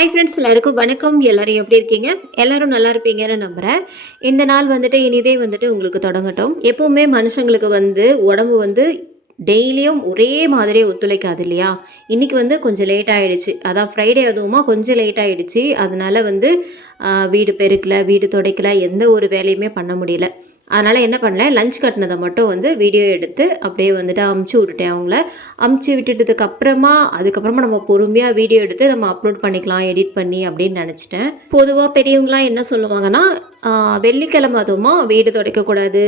Viewers எல்லாருக்கும் வணக்கம். எல்லாரும் எப்படி இருக்கீங்க? எல்லோரும் நல்லா இருப்பீங்கன்னு நம்புகிறேன் இந்த நாள் வந்துட்டு இனிதே வந்துட்டு உங்களுக்கு தொடங்கட்டும். எப்பவுமே மனுஷங்களுக்கு வந்து உடம்பு வந்து டெய்லியும் ஒரே மாதிரி ஒத்துழைக்காது இல்லையா இன்னைக்கு வந்து கொஞ்சம் லேட் ஆகிடுச்சு அதான் ஃப்ரைடே அதுவுமா கொஞ்சம் லேட் ஆகிடுச்சு அதனால் வந்து வீடு பெருக்கலை வீடு துடைக்கல எந்த ஒரு வேலையுமே பண்ண முடியல. அதனால் என்ன பண்ணேன் லஞ்ச் கட்டினதை மட்டும் வந்து வீடியோ எடுத்து அப்படியே வந்துட்டு அமுச்சு விட்டுட்டேன் அவங்கள. அமுச்சு விட்டுட்டதுக்கு அப்புறமா அதுக்கப்புறமா நம்ம பொறுமையாக வீடியோ எடுத்து நம்ம அப்லோட் பண்ணிக்கலாம் எடிட் பண்ணி அப்படின்னு நினச்சிட்டேன். பொதுவாக பெரியவங்களாம் என்ன சொல்லுவாங்கன்னா வெள்ளிக்கிழமை அதுவுமா வீடு துடைக்கக்கூடாது.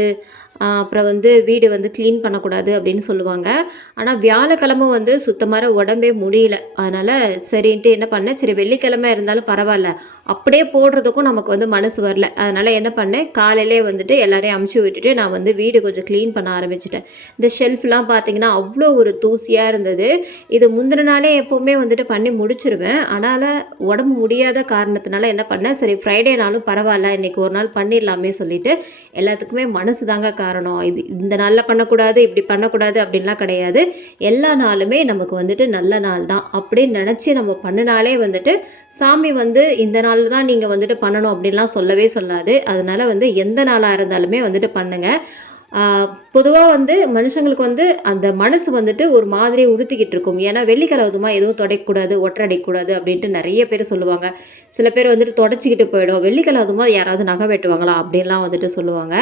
அப்புறம் வந்து வீடு வந்து க்ளீன் பண்ணக்கூடாது அப்படின்னு சொல்லுவாங்க. ஆனால் வியாழக்கிழமை வந்து சுத்தமாக உடம்பே முடியல. அதனால் சரின்ட்டு என்ன பண்ணேன்? சரி வெள்ளிக்கிழமை இருந்தாலும் பரவாயில்ல. அப்படியே போடுறதுக்கும் நமக்கு வந்து மனசு வரல. அதனால் என்ன பண்ணேன்? காலையிலே வந்துட்டு எல்லாரையும் அமுச்சு விட்டுட்டு நான் வந்து வீடு கொஞ்சம் க்ளீன் பண்ண ஆரம்பிச்சிட்டேன். இந்த ஷெல்ஃப்லாம் பார்த்தீங்கன்னா அவ்வளோ ஒரு தூசியாக இருந்தது. இது முந்தின நாளே எப்போவுமே வந்துட்டு பண்ணி முடிச்சிருவேன். ஆனால் உடம்பு முடியாத காரணத்தினால என்ன பண்ணேன்? சரி ஃப்ரைடே நாளும் பரவாயில்ல. இன்றைக்கி ஒரு நாள் பண்ணிடலாமே சொல்லிட்டு எல்லாத்துக்குமே மனசு தாங்க காரணம். இது இந்த நாளில் பண்ணக்கூடாது இப்படி பண்ணக்கூடாது அப்படின்லாம் கிடையாது. எல்லா நாளுமே நமக்கு வந்துட்டு நல்ல நாள் தான். அப்படின்னு நினச்சி நம்ம பண்ணினாலே வந்துட்டு சாமி வந்து இந்த நாள் தான் நீங்கள் வந்துட்டு பண்ணணும் அப்படின்லாம் சொல்லவே சொல்லாது. அதனால் வந்து எந்த நாளாக இருந்தாலுமே வந்துட்டு பண்ணுங்கள் பொதுவாக வந்து மனுஷங்களுக்கு வந்து அந்த மனசு வந்துட்டு ஒரு மாதிரி உறுத்திக்கிட்டு இருக்கும். ஏன்னா வெள்ளிக்கிழவுமா எதுவும் தொடைக்கக்கூடாது ஒற்றடைக்கூடாது அப்படின்ட்டு நிறைய பேர் சொல்லுவாங்க. சில பேர் வந்துட்டு தொடச்சிக்கிட்டு போயிடும். வெள்ளிக்கிழவுமா யாராவது நகை வெட்டுவாங்களா அப்படின்லாம் வந்துட்டு சொல்லுவாங்க.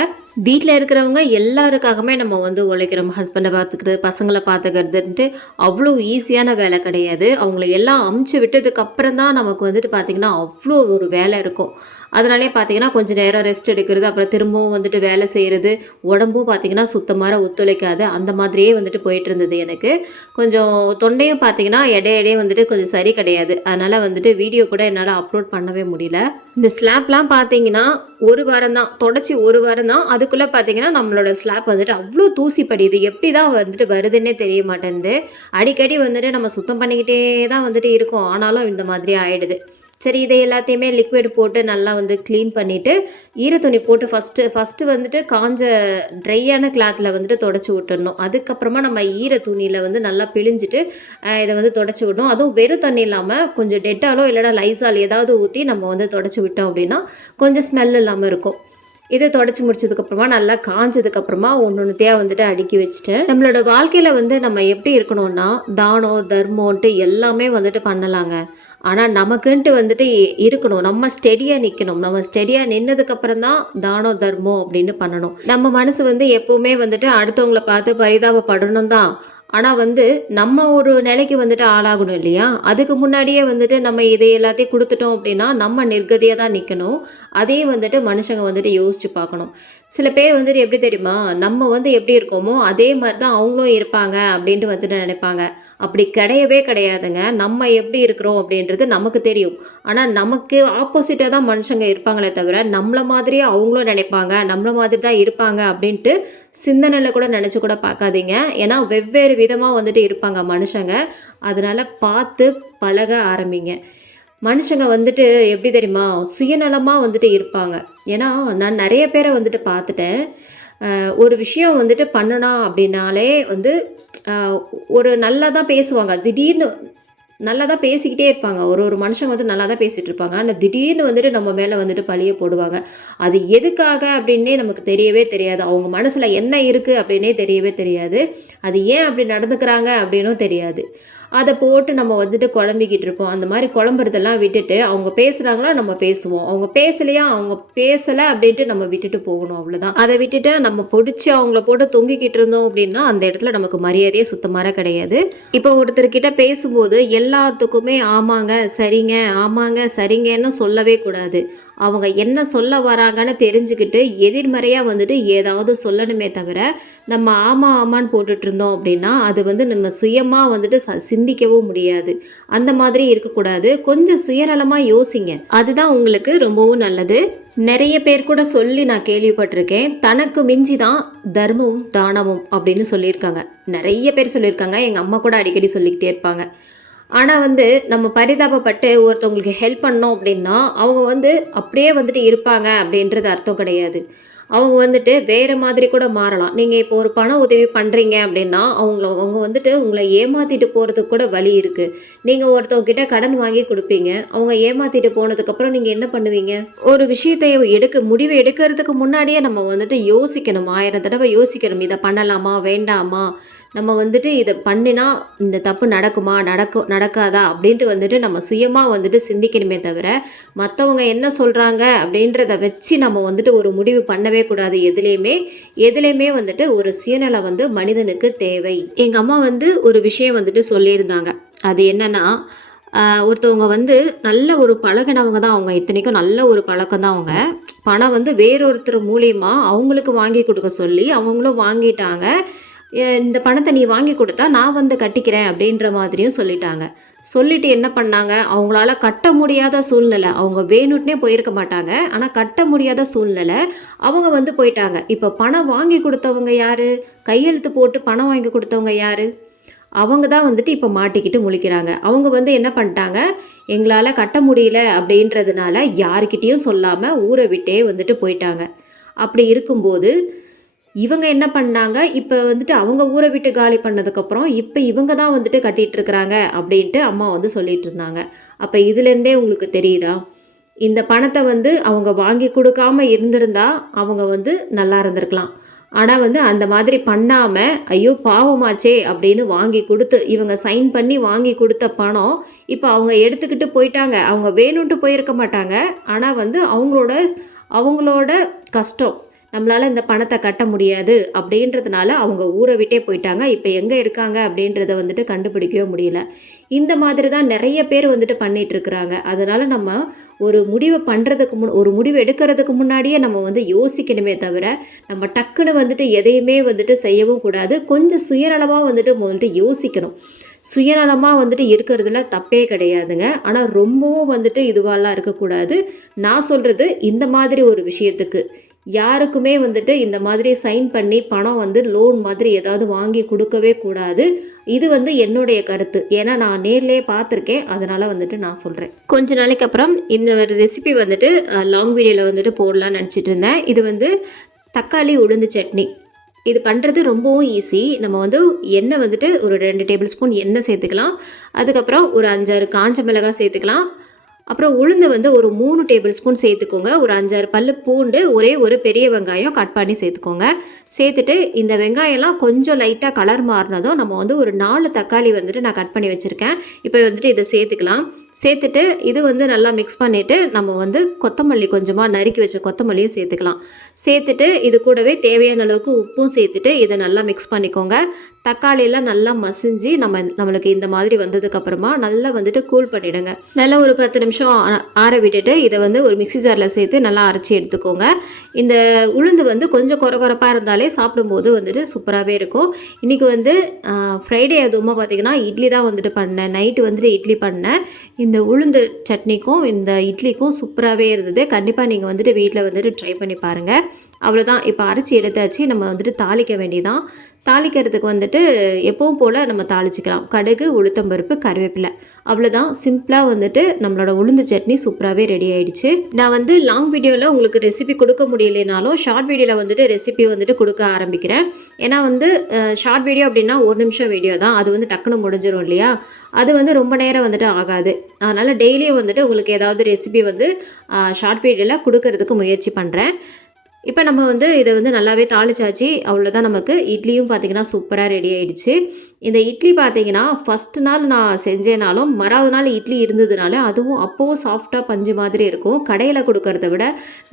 வீட்டில் இருக்கிறவங்க எல்லாருக்காகவே நம்ம வந்து உழைக்கிறோம். ஹஸ்பண்டை பார்த்துக்கிறது பசங்களை பார்த்துக்கிறதுன்ட்டு அவ்வளோ ஈஸியான வேலை கிடையாது. அவங்கள எல்லாம் அமுச்சு விட்டதுக்கப்புறம் தான் நமக்கு வந்துட்டு பார்த்திங்கன்னா அவ்வளோ ஒரு வேலை இருக்கும். அதனாலே பார்த்தீங்கன்னா கொஞ்சம் நேரம் ரெஸ்ட் எடுக்கிறது அப்புறம் திரும்பவும் வந்துட்டு வேலை செய்கிறது உடம்பும் பார்த்தீங்கன்னா சுத்தமாக ஒத்துழைக்காது. அந்த மாதிரியே வந்துட்டு போயிட்டு இருந்தது எனக்கு. கொஞ்சம் தொண்டையும் பார்த்தீங்கன்னா இடையிடையே வந்துட்டு கொஞ்சம் சரி கிடையாது. அதனால் வந்துட்டு வீடியோ கூட என்னால் அப்லோட் பண்ணவே முடியல. இந்த ஸ்லாப்லாம் பார்த்தீங்கன்னா ஒரு வாரம் தான். தொடச்சி ஒரு வாரம் தான். அதுக்குள்ளே பார்த்தீங்கன்னா நம்மளோட ஸ்லாப் வந்துட்டு அவ்வளோ தூசி படியுது. எப்படி தான் வந்துட்டு வருதுன்னே தெரிய மாட்டேங்குது அடிக்கடி வந்துட்டு நம்ம சுத்தம் பண்ணிக்கிட்டே தான் வந்துட்டு இருக்கோம். ஆனாலும் இந்த மாதிரி ஆகிடுது சரி இதை எல்லாத்தையுமே லிக்விட் போட்டு நல்லா வந்து க்ளீன் பண்ணிவிட்டு ஈரத்துணி போட்டு ஃபஸ்ட்டு ஃபஸ்ட்டு வந்துட்டு காஞ்ச ட்ரையான கிளாத்தில் வந்துட்டு தொடச்சி விட்டுடணும் அதுக்கப்புறமா நம்ம ஈர துணியில் வந்து நல்லா பிழிஞ்சிட்டு இதை வந்து தொடச்சி விடணும். அதுவும் வெறும் தண்ணி இல்லாமல் கொஞ்சம் டெட்டாலோ இல்லைனா லைசால் ஏதாவது ஊற்றி நம்ம வந்து தொடச்சி விட்டோம் அப்படின்னா கொஞ்சம் ஸ்மெல் இல்லாமல் இருக்கும். இதை தொடச்சி முடிச்சதுக்கப்புறமா நல்லா காஞ்சதுக்கப்புறமா ஒன்று ஒன்றுத்தையாக வந்துட்டு அடுக்கி வச்சுட்டேன் நம்மளோட வாழ்க்கையில் வந்து நம்ம எப்படி இருக்கணும்னா தானம் தர்மோன்ட்டு எல்லாமே வந்துட்டு பண்ணலாங்க. ஆனால் நமக்குன்ட்டு வந்துட்டு இ- இருக்கணும். நம்ம ஸ்டெடியாக நிற்கணும் நம்ம ஸ்டெடியாக நின்னதுக்கப்புறம் தான் தானோ தர்மம் அப்படின்னு பண்ணணும். நம்ம மனசு வந்து எப்பவுமே வந்துட்டு அடுத்தவங்கள பார்த்து பரிதாபப்படணும் தான் ஆனால் வந்து நம்ம ஒரு நிலைக்கு வந்துட்டு ஆளாகணும் இல்லையா? அதுக்கு முன்னாடியே வந்துட்டு நம்ம இதை எல்லாத்தையும் கொடுத்துட்டோம் அப்படின்னா நம்ம நிர்கதியாக தான் நிற்கணும் அதையும் வந்துட்டு மனுஷங்க வந்துட்டு யோசிச்சு பார்க்கணும். சில பேர் வந்துட்டு எப்படி தெரியுமா நம்ம வந்து எப்படி இருக்கோமோ அதே மாதிரி தான் அவங்களும் இருப்பாங்க அப்படின்ட்டு வந்துட்டு நினைப்பாங்க. அப்படி கிடையவே கிடையாதுங்க. நம்ம எப்படி இருக்கிறோம் அப்படின்றது நமக்கு தெரியும். ஆனால் நமக்கு ஆப்போசிட்டாக தான் மனுஷங்க இருப்பாங்களே தவிர நம்மளை மாதிரியே அவங்களும் நினைப்பாங்க நம்மளை மாதிரி தான் இருப்பாங்க அப்படின்ட்டு சிந்தனையில் கூட நினச்சி கூட பார்க்காதீங்க. ஏன்னா வெவ்வேறு விதமாக வந்துட்டு இருப்பாங்க மனுஷங்க. அதனால் பார்த்து பழக ஆரம்பிங்க. மனுஷங்க வந்துட்டு எப்படி தெரியுமா சுயநலமாக வந்துட்டு இருப்பாங்க. ஏன்னா நான் நிறைய பேரை வந்துட்டு பார்த்துட்டேன். ஒரு விஷயம் வந்துட்டு பண்ணனா அப்படின்னாலே வந்து ஒரு நல்லா தான் பேசுவாங்க. திடீர்னு நல்லா தான் பேசிக்கிட்டே இருப்பாங்க. ஒரு ஒரு மனுஷங்க வந்து நல்லா தான் பேசிகிட்டு இருப்பாங்க. ஆனால் திடீர்னு வந்துட்டு நம்ம மேலே வந்துட்டு பழிய போடுவாங்க. அது எதுக்காக அப்படின்னே நமக்கு தெரியவே தெரியாது. அவங்க மனசில் என்ன இருக்குது அப்படின்னே தெரியவே தெரியாது. அது ஏன் அப்படி நடந்துக்கிறாங்க அப்படின்னும் தெரியாது. அதை போட்டு நம்ம வந்துட்டு குழம்பிக்கிட்டு இருப்போம். அந்த மாதிரி குழம்புறதெல்லாம் விட்டுட்டு அவங்க பேசுகிறாங்களா நம்ம பேசுவோம். அவங்க பேசலையா அவங்க பேசலை அப்படின்ட்டு நம்ம விட்டுட்டு போகணும் அவ்வளோதான் அதை விட்டுட்டு நம்ம பிடிச்சி அவங்கள போட்டு தொங்கிக்கிட்டு இருந்தோம் அப்படின்னா அந்த இடத்துல நமக்கு மரியாதையே சுத்தமாக கிடையாது. இப்போ ஒருத்தர்கிட்ட பேசும்போது எல்லாத்துக்குமே ஆமாங்க சரிங்க ஆமாங்க சரிங்கன்னு சொல்லவே கூடாது. அவங்க என்ன சொல்ல வராங்கன்னு தெரிஞ்சுக்கிட்டு எதிர்மறையாக வந்துட்டு ஏதாவது சொல்லணுமே தவிர நம்ம ஆமா ஆமான்னு போட்டுட்டு இருந்தோம் அப்படின்னா அது வந்து நம்ம சுயமாக வந்துட்டு ச- சிந்திக்கவும் முடியாது. அந்த மாதிரி இருக்கக்கூடாது. கொஞ்சம் சுயநலமாக யோசிங்க. அதுதான் உங்களுக்கு ரொம்பவும் நல்லது. நிறைய பேர் கூட சொல்லி நான் கேள்விப்பட்டிருக்கேன். தனக்கு மிஞ்சி தான் தர்மமும் தானமும் அப்படின்னு சொல்லியிருக்காங்க. நிறைய பேர் சொல்லியிருக்காங்க. எங்கள் அம்மா கூட அடிக்கடி சொல்லிக்கிட்டே இருப்பாங்க. ஆனால் வந்து நம்ம பரிதாபப்பட்டு ஒருத்தவங்களுக்கு ஹெல்ப் பண்ணோம் அப்படின்னா அவங்க வந்து அப்படியே வந்துட்டு இருப்பாங்க அப்படின்றது அர்த்தம் கிடையாது. அவங்க வந்துட்டு வேறு மாதிரி கூட மாறலாம். நீங்கள் இப்போ ஒரு பண உதவி பண்ணுறீங்க அப்படின்னா அவங்கள அவங்க வந்துட்டு உங்களை ஏமாற்றிட்டு போகிறதுக்கு கூட வழி இருக்குது நீங்கள் ஒருத்தவங்கிட்ட கடன் வாங்கி கொடுப்பீங்க. அவங்க ஏமாற்றிட்டு போனதுக்கப்புறம் நீங்கள் என்ன பண்ணுவீங்க? ஒரு விஷயத்தை எடுக்க முடிவு எடுக்கிறதுக்கு முன்னாடியே நம்ம வந்துட்டு யோசிக்கணும். ஆயிரம் தடவை யோசிக்கணும். இதை பண்ணலாமா? வேண்டாமா? நம்ம வந்துட்டு இதை பண்ணினா இந்த தப்பு நடக்குமா? நடக்கும் நடக்காதா? அப்படின்ட்டு வந்துட்டு நம்ம சுயமாக வந்துட்டு சிந்திக்கணுமே தவிர மற்றவங்க என்ன சொல்கிறாங்க அப்படின்றத வச்சு நம்ம வந்துட்டு ஒரு முடிவு பண்ணவே கூடாது. எதுலேயுமே எதுலேயுமே வந்துட்டு ஒரு சுயநலம் வந்து மனிதனுக்கு தேவை. எங்கள் அம்மா வந்து ஒரு விஷயம் வந்துட்டு சொல்லியிருந்தாங்க. அது என்னன்னா ஒருத்தவங்க வந்து நல்ல ஒரு பழகினவங்க தான் அவங்க. இத்தனைக்கும் நல்ல ஒரு பழக்கம் தான் அவங்க. பணம் வந்து வேறொருத்தர் மூலியமாக அவங்களுக்கு வாங்கி கொடுக்க சொல்லி அவங்களும் வாங்கிட்டாங்க. இந்த பணத்தை நீ வாங்கி கொடுத்தா நான் வந்து கட்டிக்கிறேன் அப்படின்ற மாதிரியும் சொல்லிட்டாங்க. சொல்லிட்டு என்ன பண்ணாங்க? அவங்களால கட்ட முடியாத சூழ்நிலை. அவங்க வேணுட்னே போயிருக்க மாட்டாங்க. ஆனால் கட்ட முடியாத சூழ்நிலை. அவங்க வந்து போயிட்டாங்க. இப்போ பணம் வாங்கி கொடுத்தவங்க யார்? கையெழுத்து போட்டு பணம் வாங்கி கொடுத்தவங்க யார்? அவங்க தான் வந்துட்டு இப்போ மாட்டிக்கிட்டு முழிக்கிறாங்க. அவங்க வந்து என்ன பண்ணிட்டாங்க? எங்களால் கட்ட முடியல அப்படின்றதுனால யாருக்கிட்டேயும் சொல்லாமல் ஊரை விட்டே வந்துட்டு போயிட்டாங்க. அப்படி இருக்கும்போது இவங்க என்ன பண்ணாங்க? இப்போ வந்துட்டு அவங்க ஊரை விட்டு காலி பண்ணதுக்கப்புறம் இப்போ இவங்க தான் வந்துட்டு கட்டிட்டு இருக்கிறாங்க அப்படின்ட்டு அம்மா வந்து சொல்லிட்டு இருந்தாங்க. அப்போ இதுலேருந்தே உங்களுக்கு தெரியுதா? இந்த பணத்தை வந்து அவங்க வாங்கி கொடுக்காம இருந்திருந்தா அவங்க வந்து நல்லா இருந்திருக்கலாம். ஆனால் வந்து அந்த மாதிரி பண்ணாமல் ஐயோ பாவமாச்சே அப்படின்னு வாங்கி கொடுத்து இவங்க சைன் பண்ணி வாங்கி கொடுத்த பணம் இப்போ அவங்க எடுத்துக்கிட்டு போயிட்டாங்க. அவங்க வேணும்ட்டு போயிருக்க மாட்டாங்க. ஆனால் வந்து அவங்களோட அவங்களோட கஷ்டம் நம்மளால் இந்த பணத்தை கட்ட முடியாது அப்படின்றதுனால அவங்க ஊரை விட்டே போயிட்டாங்க. இப்போ எங்கே இருக்காங்க அப்படின்றத வந்துட்டு கண்டுபிடிக்கவே முடியல. இந்த மாதிரி தான் நிறைய பேர் வந்துட்டு பண்ணிட்டு இருக்கிறாங்க. அதனால் நம்ம ஒரு முடிவை பண்ணுறதுக்கு முன் ஒரு முடிவு எடுக்கிறதுக்கு முன்னாடியே நம்ம வந்து யோசிக்கணுமே தவிர நம்ம டக்குன்னு வந்துட்டு எதையுமே வந்துட்டு செய்யவும் கூடாது. கொஞ்சம் சுயநலமாக வந்துட்டு வந்துட்டு யோசிக்கணும். சுயநலமாக வந்துட்டு இருக்கிறதுல தப்பே கிடையாதுங்க. ஆனால் ரொம்பவும் வந்துட்டு இதுவாலாம் இருக்கக்கூடாது. நான் சொல்கிறது இந்த மாதிரி ஒரு விஷயத்துக்கு. யாருக்குமே வந்துட்டு இந்த மாதிரி சைன் பண்ணி பணம் வந்து லோன் மாதிரி ஏதாவது வாங்கி கொடுக்கவே கூடாது. இது வந்து என்னுடைய கருத்து. ஏன்னா நான் நேர்லேயே பார்த்துருக்கேன். அதனால் வந்துட்டு நான் சொல்கிறேன் கொஞ்ச நாளைக்கு அப்புறம் இந்த ஒரு ரெசிபி வந்துட்டு லாங் வீடியோவில் வந்துட்டு போடலாம்னு நினச்சிட்டு இருந்தேன். இது வந்து தக்காளி உளுந்து சட்னி. இது பண்ணுறது ரொம்பவும் ஈஸி நம்ம வந்து எண்ணெய் வந்துட்டு ஒரு ரெண்டு டேபிள் ஸ்பூன் எண்ணெய் சேர்த்துக்கலாம். அதுக்கப்புறம் ஒரு அஞ்சாறு காஞ்ச மிளகாய் சேர்த்துக்கலாம். அப்புறம் உளுந்து வந்து ஒரு மூணு டேபிள் ஸ்பூன் சேர்த்துக்கோங்க. ஒரு அஞ்சாறு பல் பூண்டு ஒரே ஒரு பெரிய வெங்காயம் கட் பண்ணி சேர்த்துக்கோங்க. சேர்த்துட்டு இந்த வெங்காயம்லாம் கொஞ்சம் லைட்டாக கலர் மாறினதும் நம்ம வந்து ஒரு நாலு தக்காளி வந்துட்டு நான் கட் பண்ணி வச்சுருக்கேன். இப்போ வந்துட்டு இதை சேர்த்துக்கலாம். சேர்த்துட்டு இது வந்து நல்லா மிக்ஸ் பண்ணிவிட்டு நம்ம வந்து கொத்தமல்லி கொஞ்சமாக நறுக்கி வச்ச கொத்தமல்லியும் சேர்த்துக்கலாம். சேர்த்துட்டு இது கூடவே தேவையான அளவுக்கு உப்பும் சேர்த்துட்டு இதை நல்லா மிக்ஸ் பண்ணிக்கோங்க. தக்காளியெல்லாம் நல்லா மசிஞ்சு நம்ம நம்மளுக்கு இந்த மாதிரி வந்ததுக்கப்புறமா நல்லா வந்துட்டு கூல் பண்ணிவிடுங்க நல்லா ஒரு பத்து நிமிஷம் ஆ- ஆற விட்டுட்டு இதை வந்து ஒரு மிக்ஸி ஜாரில் சேர்த்து நல்லா அரைச்சி எடுத்துக்கோங்க. இந்த உளுந்து வந்து கொஞ்சம் குறகுறப்பாக இருந்தாலே சாப்பிடும்போது வந்துட்டு சூப்பராகவே இருக்கும். இன்றைக்கி வந்து ஃப்ரைடே அதுவுமா பார்த்தீங்கன்னா இட்லி தான் வந்துட்டு பண்ணேன். நைட்டு வந்துட்டு இட்லி பண்ணேன். இந்த உளுந்து சட்னிக்கும் இந்த இட்லிக்கும் சூப்பராகவே இருந்தது. கண்டிப்பாக நீங்கள் வந்துட்டு வீட்டில் வந்துட்டு ட்ரை பண்ணி பாருங்கள் அவ்வளோதான் இப்போ அரைச்சி எடுத்தாச்சு. நம்ம வந்துட்டு தாளிக்க வேண்டியதான் தாளிக்கிறதுக்கு வந்துட்டு எப்பவும் போல் நம்ம தாளிச்சிக்கலாம். கடுகு உளுத்தம்பருப்பு கருவேப்பிலை. அவ்வளோதான் சிம்பிளாக வந்துட்டு நம்மளோட உளுந்து சட்னி சூப்பராகவே ரெடி ஆகிடுச்சு நான் வந்து லாங் வீடியோவில் உங்களுக்கு ரெசிபி கொடுக்க முடியலைனாலும் ஷார்ட் வீடியோவில் வந்துட்டு ரெசிபி வந்துட்டு கொடுக்க ஆரம்பிக்கிறேன். ஏன்னா வந்து ஷார்ட் வீடியோ அப்படின்னா ஒரு நிமிஷம் வீடியோ தான். அது வந்து டக்குன்னு முடிஞ்சிடும் இல்லையா? அது வந்து ரொம்ப நேரம் வந்துட்டு ஆகாது. அதனால் டெய்லியும் வந்துட்டு உங்களுக்கு ஏதாவது ரெசிபி வந்து ஷார்ட் வீடியோவில் கொடுக்கறதுக்கு முயற்சி பண்ணுறேன் இப்போ நம்ம வந்து இதை வந்து நல்லாவே தாளிச்சாச்சு. அவ்வளோதான் நமக்கு. இட்லியும் பார்த்தீங்கன்னா சூப்பராக ரெடி ஆயிடுச்சு. இந்த இட்லி பார்த்தீங்கன்னா ஃபஸ்ட் நாள் நான் செஞ்சேனாலும் மறாவது நாள் இட்லி இருந்ததுனால அதுவும் அப்போவும் சாஃப்டாக பஞ்சு மாதிரி இருக்கும். கடையில் கொடுக்கறத விட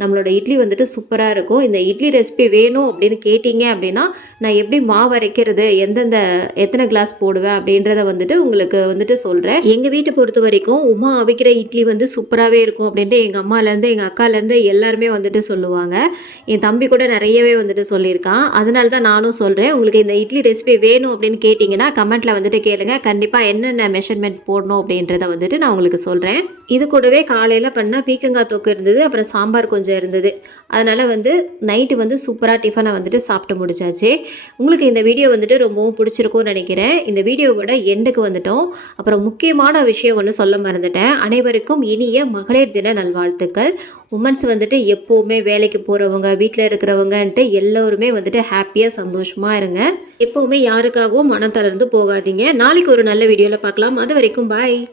நம்மளோட இட்லி வந்துட்டு சூப்பராக இருக்கும். இந்த இட்லி ரெசிபி வேணும் அப்படின்னு கேட்டிங்க அப்படின்னா நான் எப்படி மாவு அரைக்கிறது எந்தெந்த எத்தனை கிளாஸ் போடுவேன் அப்படின்றத வந்துட்டு உங்களுக்கு வந்துட்டு சொல்கிறேன் எங்கள் வீட்டை பொறுத்த வரைக்கும் உமா அவிக்கிற இட்லி வந்து சூப்பராகவே இருக்கும் அப்படின்ட்டு எங்கள் அம்மாலேருந்து எங்கள் அக்காலேருந்து எல்லாருமே வந்துட்டு சொல்லுவாங்க. என் தம்பி கூட நிறையவே வந்துட்டு சொல்லியிருக்கான். அதனால தான் நானும் சொல்கிறேன் உங்களுக்கு இந்த இட்லி ரெசிபி வேணும் அப்படின்னு கேட்டிங்கன்னா கமெண்ட்டில் வந்துட்டு கேளுங்க. கண்டிப்பாக என்னென்ன மெஷர்மெண்ட் போடணும் அப்படின்றத வந்துட்டு நான் உங்களுக்கு சொல்கிறேன் இது கூடவே காலையில் பண்ணால் பீக்கங்காய் தொக்கு இருந்தது அப்புறம் சாம்பார் கொஞ்சம் இருந்தது. அதனால் வந்து நைட்டு வந்து சூப்பராக டிஃபனை வந்துட்டு சாப்பிட்டு முடிச்சாச்சு. உங்களுக்கு இந்த வீடியோ வந்துட்டு ரொம்பவும் பிடிச்சிருக்கும்னு நினைக்கிறேன். இந்த வீடியோவோட எண்டுக்கு வந்துட்டோம். அப்புறம் முக்கியமான விஷயம் ஒன்று சொல்ல மறந்துட்டேன். அனைவருக்கும் இனிய மகளிர் தின நல்வாழ்த்துக்கள். உமன்ஸ் வந்துட்டு எப்போவுமே வேலைக்கு போகிறவங்க இருக்கிறவங்க வீட்டில் இருக்கிறவங்கன்ட்டு எல்லோருமே வந்துட்டு ஹாப்பியாக சந்தோஷமாக இருங்க. எப்போவுமே யாருக்காகவும் மனம் தளர்ந்து போகாதீங்க. நாளைக்கு ஒரு நல்ல வீடியோவில் பார்க்கலாம். அது வரைக்கும் பாய்